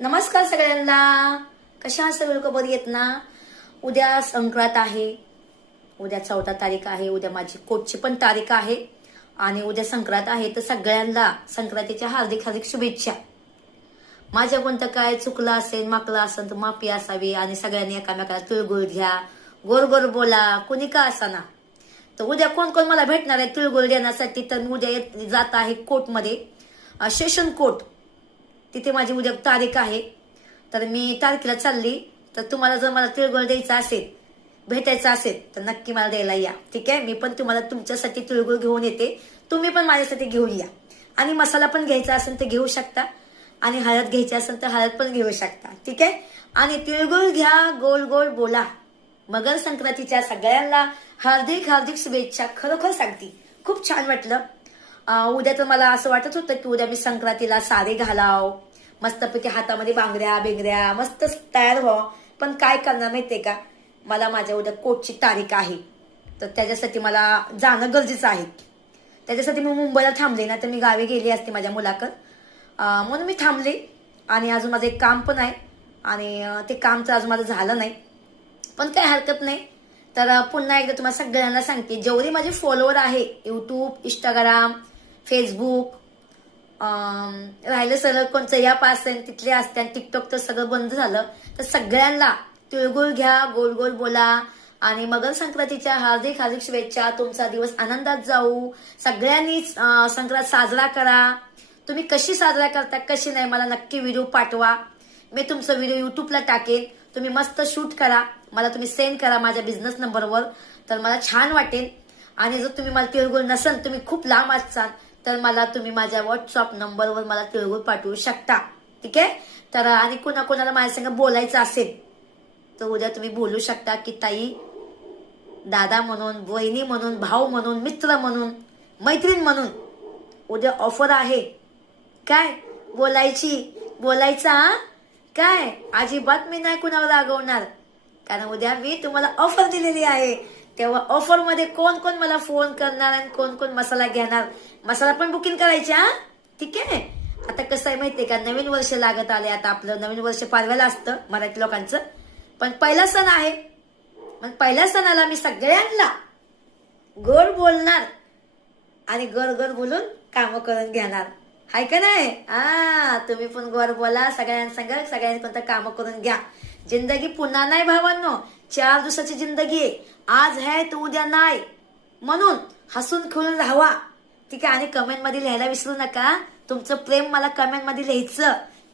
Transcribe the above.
नमस्कार सगळ्यांना. कशा आहात सगळे लोक? बरी आहेत ना? उद्या संक्रांत आहे. उद्या 14 तारीख आहे. उद्या माझी कोटची पण तारीख आहे आणि उद्या संक्रांत आहे. तर सगळ्यांना संक्रांतीच्या हार्दिक हार्दिक शुभेच्छा. माझ्या कोणतं काय चुकलं असेल, माकलं असेल तर माफी असावी आणि सगळ्यांनी एकामेकाला तिळगुळ घ्या, गोर गोर बोला, कुणी का असाना. तर उद्या कोण कोण मला भेटणार आहे तिळगुळ देण्यासाठी? तर उद्या जात आहे कोर्टमध्ये, सेशन कोर्ट. तिथे माझी उद्या तारीख आहे. तर मी तारखेला चालली. तर तुम्हाला जर मला तिळगुळ द्यायचा असेल, भेटायचं असेल तर नक्की मला द्यायला या. ठीक आहे? मी पण तुम्हाला तुमच्यासाठी तिळगुळ घेऊन येते. तुम्ही पण माझ्यासाठी घेऊन या. आणि मसाला पण घ्यायचा असेल तर घेऊ शकता आणि हळद घ्यायची असेल तर हळद पण घेऊ शकता. ठीक आहे? आणि तिळगुळ घ्या, गोल गोल बोला. मकर संक्रांतीच्या सगळ्यांना हार्दिक हार्दिक शुभेच्छा. खरोखर सांगते, खूप छान वाटलं. उद्या तर मला असं वाटत होतं की उद्या मी संक्रांतीला साडी घालाव, मस्तपैकी हातामध्ये बांगड्या बिंगड्या मस्त तयार व्हावं. पण काय करणार माहितीये का, मला माझ्या उद्या कोर्टची तारीख आहे. तर त्याच्यासाठी मला जाणं गरजेचं आहे. त्याच्यासाठी मी मुंबईला थांबले ना तर मी गावी गेली असते माझ्या मुलाकडं. म्हणून मी थांबले. आणि अजून माझं एक काम पण आहे आणि ते काम तर अजून माझं झालं नाही. पण काही हरकत नाही. तर पुन्हा एकदा तुम्हाला सगळ्यांना सांगते, जेवढे माझे फॉलोअर आहे यूट्यूब, इंस्टाग्राम, फेसबुक, राहिलं सगळं कोणतं या पासन तिथले असते आणि टिकटॉक तर सगळं बंद झालं. तर सगळ्यांना तिळगुळ घ्या, गोल गोल बोला आणि मकर संक्रांतीच्या हार्दिक हार्दिक शुभेच्छा. तुमचा दिवस आनंदात जाऊ. सगळ्यांनी संक्रांत साजरा करा. तुम्ही कशी साजरा करता कशी नाही मला नक्की व्हिडिओ पाठवा. मी तुमचा व्हिडिओ युट्यूबला टाकेल. तुम्ही मस्त शूट करा, मला तुम्ही सेंड करा माझ्या बिझनेस नंबरवर. तर मला छान वाटेल. आणि जर तुम्ही मला तिळगुळ नसेल, तुम्ही खूप लांब असाल, तर मला तुम्ही माझ्या व्हॉट्सअप नंबरवर मला तिळगुळ पाठवू शकता. ठीक आहे? तर आणि कोणाकोणाला माझ्या संग बोलायचं असेल तर उद्या तुम्ही बोलू शकता की ताई, दादा म्हणून, वहिनी म्हणून, भाऊ म्हणून, मित्र म्हणून, मैत्रीण म्हणून उद्या ऑफर आहे. काय बोलायचा काय? अजिबात मी नाही कुणावर रागवणार. कारण उद्या मी तुम्हाला ऑफर दिलेली आहे. तेव्हा ऑफर मध्ये कोण कोण मला फोन करणार आणि कोण कोण मसाला घेणार. मसाला पण बुकिंग करायचा. ठीक आहे? आता कसं आहे माहितीये का, नवीन वर्ष लागत आले. आता आपलं नवीन वर्ष पाडव्याला असतं मराठी लोकांचं. पण पहिला सण आहे. मग पहिल्या सणाला मी सगळ्यांना गोड बोलणार आणि गोड बोलून काम करून घेणार. हाय का नाही? तुम्ही पण गोड बोला सगळ्यांसंग, सगळ्यांनी कोणतं काम करून घ्या. जिंदगी पुन्हा नाही भावांनो, 4 दिवसाची जिंदगी आहे. आज आहे तर उद्या नाही. म्हणून हसून खेळून राहावा. ठीक आहे? आणि कमेंट मध्ये लिहायला विसरू नका. तुमचं प्रेम मला कमेंट मध्ये लिहायचं.